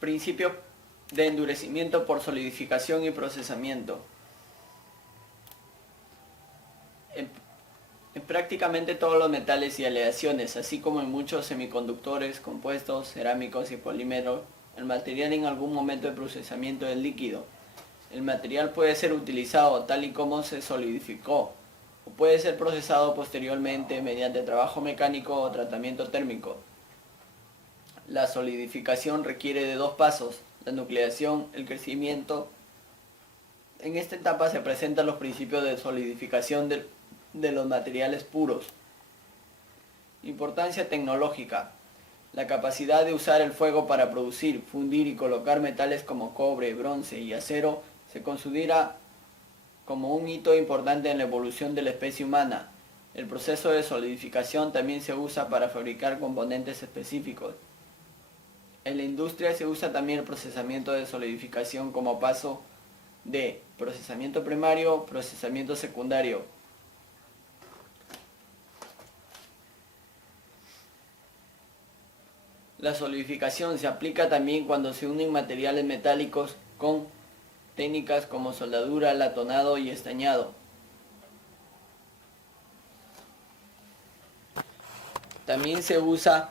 Principio de endurecimiento por solidificación y procesamiento. En prácticamente todos los metales y aleaciones, así como en muchos semiconductores, compuestos, cerámicos y polímeros, el material en algún momento de procesamiento es líquido. El material puede ser utilizado tal y como se solidificó, o puede ser procesado posteriormente mediante trabajo mecánico o tratamiento térmico. La solidificación requiere de dos pasos: la nucleación, el crecimiento. En esta etapa se presentan los principios de solidificación de los materiales puros. Importancia tecnológica. La capacidad de usar el fuego para producir, fundir y colocar metales como cobre, bronce y acero se considera como un hito importante en la evolución de la especie humana. El proceso de solidificación también se usa para fabricar componentes específicos. En la industria se usa también el procesamiento de solidificación como paso de procesamiento primario, procesamiento secundario. La solidificación se aplica también cuando se unen materiales metálicos con técnicas como soldadura, latonado y estañado. También se usa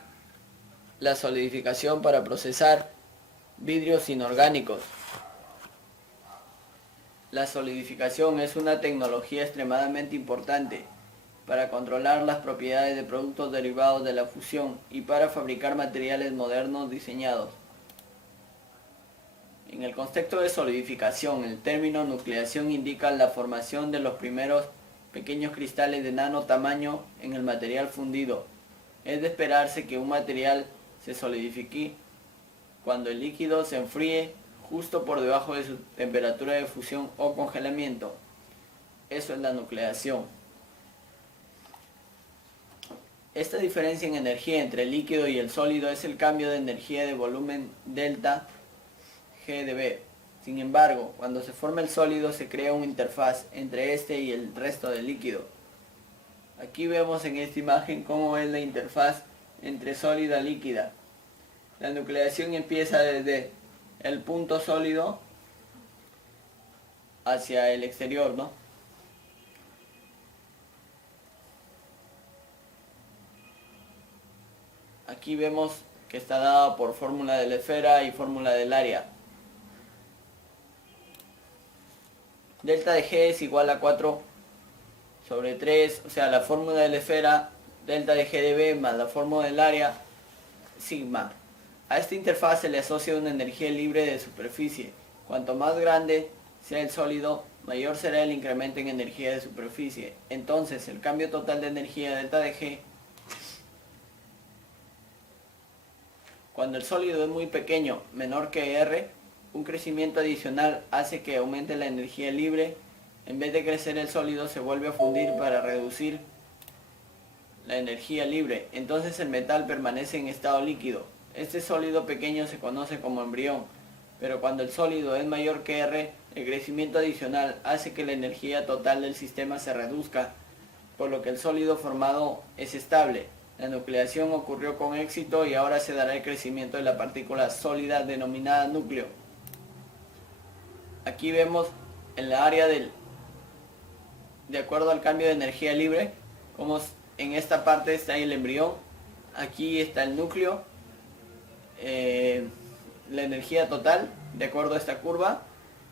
la solidificación para procesar vidrios inorgánicos. La solidificación es una tecnología extremadamente importante para controlar las propiedades de productos derivados de la fusión y para fabricar materiales modernos diseñados. En el contexto de solidificación, el término nucleación indica la formación de los primeros pequeños cristales de nano tamaño en el material fundido. Es de esperarse que un material se solidifique cuando el líquido se enfríe justo por debajo de su temperatura de fusión o congelamiento. Eso es la nucleación. Esta diferencia en energía entre el líquido y el sólido es el cambio de energía de volumen delta G de B. Sin embargo, cuando se forma el sólido se crea una interfaz entre este y el resto del líquido. Aquí vemos en esta imagen cómo es la interfaz entre sólida y líquida. La nucleación empieza desde el punto sólido hacia el exterior, ¿no? Aquí vemos que está dada por fórmula de la esfera y fórmula del área. Delta de G es igual a 4 sobre 3, o sea, la fórmula de la esfera, delta de G de B más la fórmula del área, sigma. A esta interfaz se le asocia una energía libre de superficie. Cuanto más grande sea el sólido, mayor será el incremento en energía de superficie. Entonces, el cambio total de energía delta de G, cuando el sólido es muy pequeño, menor que R, un crecimiento adicional hace que aumente la energía libre. En vez de crecer el sólido, se vuelve a fundir para reducir la energía libre. Entonces el metal permanece en estado líquido. Este sólido pequeño se conoce como embrión, pero cuando el sólido es mayor que R, el crecimiento adicional hace que la energía total del sistema se reduzca, por lo que el sólido formado es estable. La nucleación ocurrió con éxito y ahora se dará el crecimiento de la partícula sólida denominada núcleo. Aquí vemos en la área de acuerdo al cambio de energía libre, como en esta parte está el embrión, aquí está el núcleo, la energía total de acuerdo a esta curva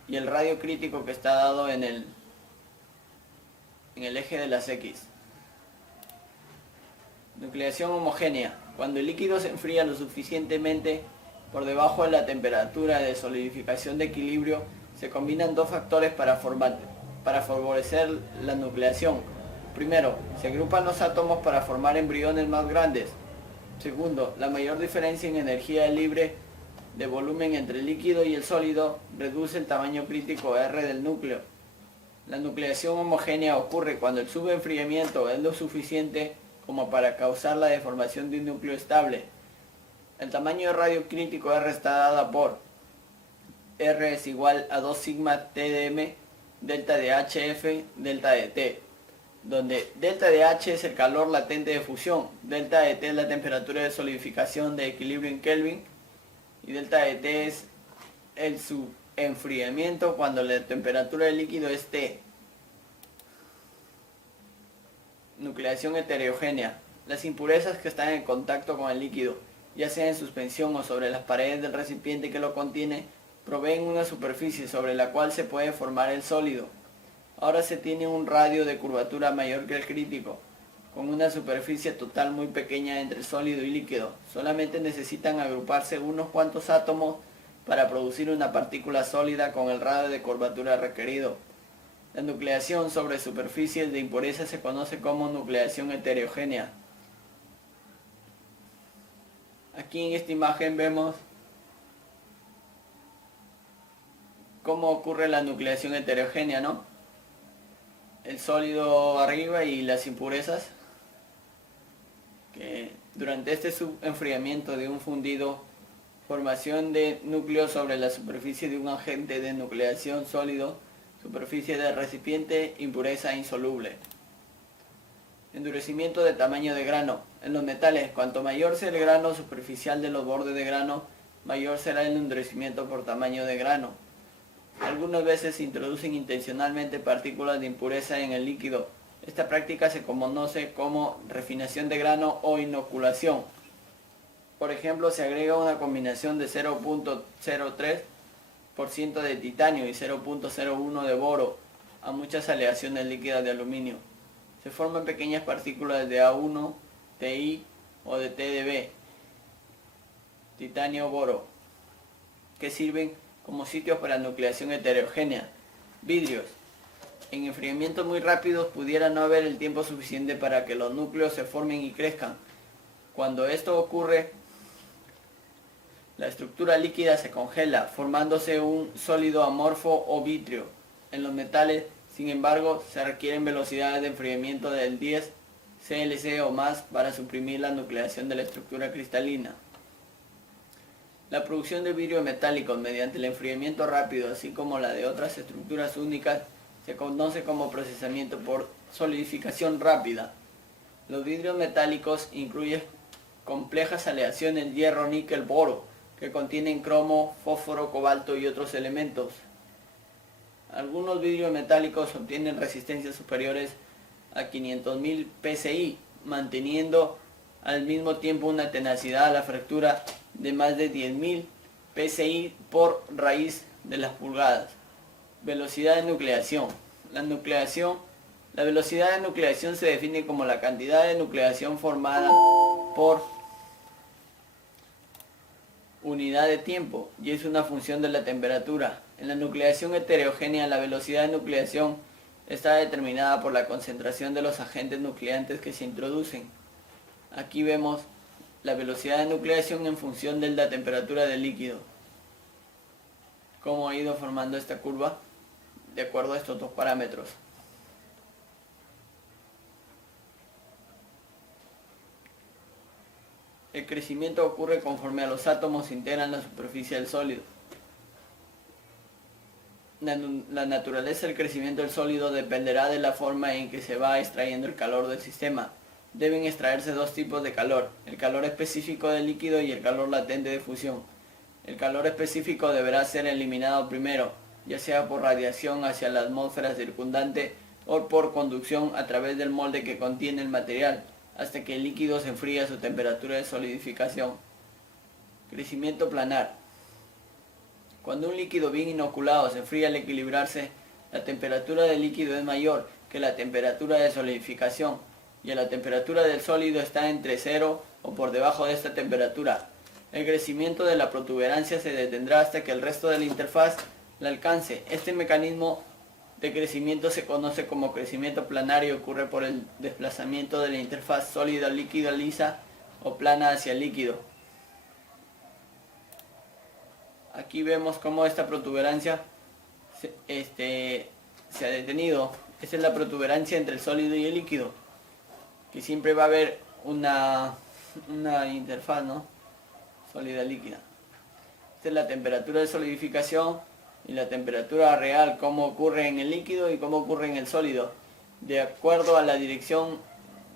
y el radio crítico que está dado en el eje de las X. Nucleación homogénea. Cuando el líquido se enfría lo suficientemente por debajo de la temperatura de solidificación de equilibrio, se combinan dos factores para favorecer la nucleación. Primero, se agrupan los átomos para formar embriones más grandes. Segundo, la mayor diferencia en energía libre de volumen entre el líquido y el sólido reduce el tamaño crítico R del núcleo. La nucleación homogénea ocurre cuando el subenfriamiento es lo suficiente como para causar la deformación de un núcleo estable. El tamaño de radio crítico R está dada por R es igual a 2 sigma T de M, delta de HF, delta de T, donde delta de H es el calor latente de fusión, delta de T es la temperatura de solidificación de equilibrio en Kelvin, y delta de T es el subenfriamiento cuando la temperatura del líquido es T. Nucleación heterogénea. Las impurezas que están en contacto con el líquido, ya sea en suspensión o sobre las paredes del recipiente que lo contiene, proveen una superficie sobre la cual se puede formar el sólido. Ahora se tiene un radio de curvatura mayor que el crítico, con una superficie total muy pequeña entre sólido y líquido. Solamente necesitan agruparse unos cuantos átomos para producir una partícula sólida con el radio de curvatura requerido. La nucleación sobre superficies de impurezas se conoce como nucleación heterogénea. Aquí en esta imagen vemos cómo ocurre la nucleación heterogénea, ¿no? El sólido arriba y las impurezas, que durante este subenfriamiento de un fundido, formación de núcleos sobre la superficie de un agente de nucleación sólido, superficie del recipiente, impureza insoluble. Endurecimiento de tamaño de grano. En los metales, cuanto mayor sea el grano superficial de los bordes de grano, mayor será el endurecimiento por tamaño de grano. Algunas veces se introducen intencionalmente partículas de impureza en el líquido. Esta práctica se conoce como refinación de grano o inoculación. Por ejemplo, se agrega una combinación de 0.03% de titanio y 0.01 de boro a muchas aleaciones líquidas de aluminio. Se forman pequeñas partículas de A1, Ti o de TdB, titanio-boro, que sirven como sitios para nucleación heterogénea. Vidrios. En enfriamientos muy rápidos pudiera no haber el tiempo suficiente para que los núcleos se formen y crezcan. Cuando esto ocurre, la estructura líquida se congela, formándose un sólido amorfo o vítreo. En los metales, sin embargo, se requieren velocidades de enfriamiento del 10 CLC o más para suprimir la nucleación de la estructura cristalina. La producción de vidrios metálicos mediante el enfriamiento rápido, así como la de otras estructuras únicas, se conoce como procesamiento por solidificación rápida. Los vidrios metálicos incluyen complejas aleaciones hierro, níquel, boro, que contienen cromo, fósforo, cobalto y otros elementos. Algunos vidrios metálicos obtienen resistencias superiores a 500.000 psi, manteniendo al mismo tiempo una tenacidad a la fractura de más de 10.000 psi por raíz de las pulgadas. Velocidad de nucleación. La velocidad de nucleación se define como la cantidad de nucleación formada por unidad de tiempo y es una función de la temperatura. En la nucleación heterogénea, la velocidad de nucleación está determinada por la concentración de los agentes nucleantes que se introducen. Aquí vemos la velocidad de nucleación en función de la temperatura del líquido. Cómo ha ido formando esta curva de acuerdo a estos dos parámetros. El crecimiento ocurre conforme a los átomos integran la superficie del sólido. La naturaleza del crecimiento del sólido dependerá de la forma en que se va extrayendo el calor del sistema. Deben extraerse dos tipos de calor, el calor específico del líquido y el calor latente de fusión. El calor específico deberá ser eliminado primero, ya sea por radiación hacia la atmósfera circundante o por conducción a través del molde que contiene el material, hasta que el líquido se enfríe a su temperatura de solidificación. Crecimiento planar. Cuando un líquido bien inoculado se enfría al equilibrarse, la temperatura del líquido es mayor que la temperatura de solidificación y la temperatura del sólido está entre 0 o por debajo de esta temperatura. El crecimiento de la protuberancia se detendrá hasta que el resto de la interfaz la alcance. Este mecanismo de crecimiento se conoce como crecimiento planar y ocurre por el desplazamiento de la interfaz sólido-líquido lisa o plana hacia el líquido. Aquí vemos cómo esta protuberancia se ha detenido. Esta es la protuberancia entre el sólido y el líquido, que siempre va a haber una interfaz, ¿no? Sólida líquida. Esta es la temperatura de solidificación y la temperatura real, cómo ocurre en el líquido y cómo ocurre en el sólido, de acuerdo a la dirección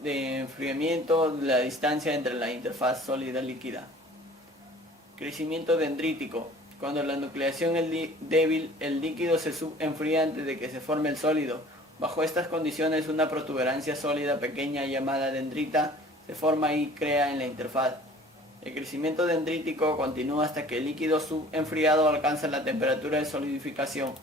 de enfriamiento, la distancia entre la interfaz sólida líquida. Crecimiento dendrítico. Cuando la nucleación es débil, el líquido se subenfría antes de que se forme el sólido. Bajo estas condiciones, una protuberancia sólida pequeña llamada dendrita se forma y crea en la interfaz. El crecimiento dendrítico continúa hasta que el líquido subenfriado alcanza la temperatura de solidificación.